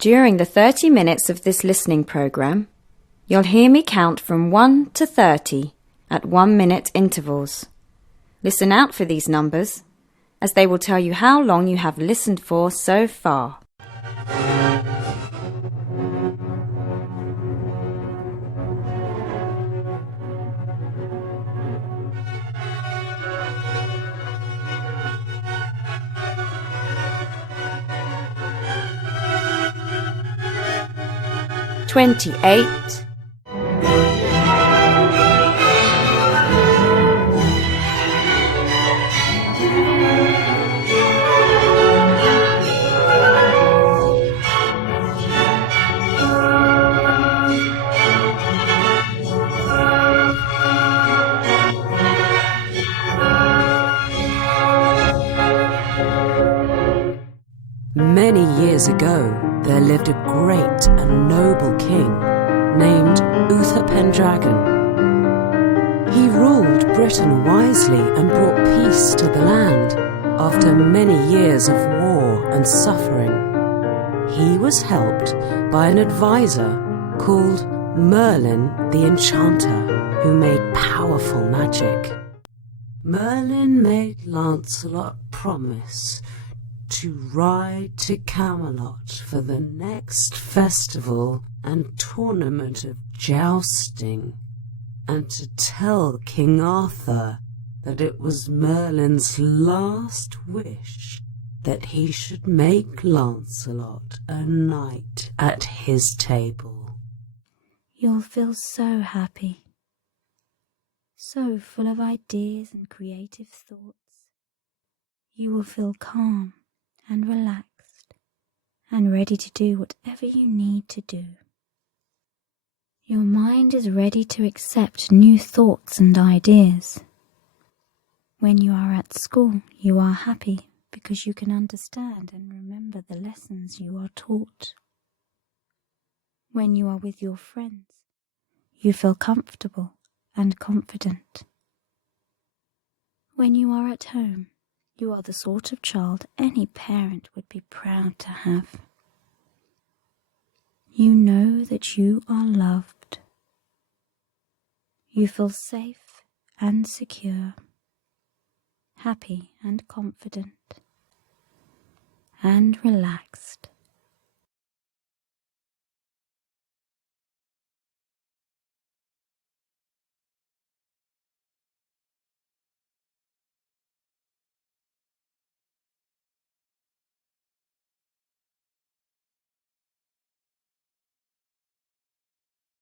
During the 30 minutes of this listening program, you'll hear me count from 1 to 30 at 1-minute intervals. Listen out for these numbers, as they will tell you how long you have listened for so far. "28, 'Many years ago, there lived a great and noble king named Uther Pendragon. He ruled Britain wisely and brought peace to the land after many years of war and suffering. He was helped by an advisor called Merlin the Enchanter, who made powerful magic. Merlin made Lancelot promise to ride to Camelot for the next festival and tournament of jousting, and to tell King Arthur that it was Merlin's last wish that he should make Lancelot a knight at his table. You'll feel so happy, so full of ideas and creative thoughts. You will feel calm and relaxed and ready to do whatever you need to do. Your mind is ready to accept new thoughts and ideas. When you are at school, you are happy because you can understand and remember the lessons you are taught. When you are with your friends, you feel comfortable and confident. When you are at home, you are the sort of child any parent would be proud to have. You know that you are loved. You feel safe and secure, happy and confident, and relaxed.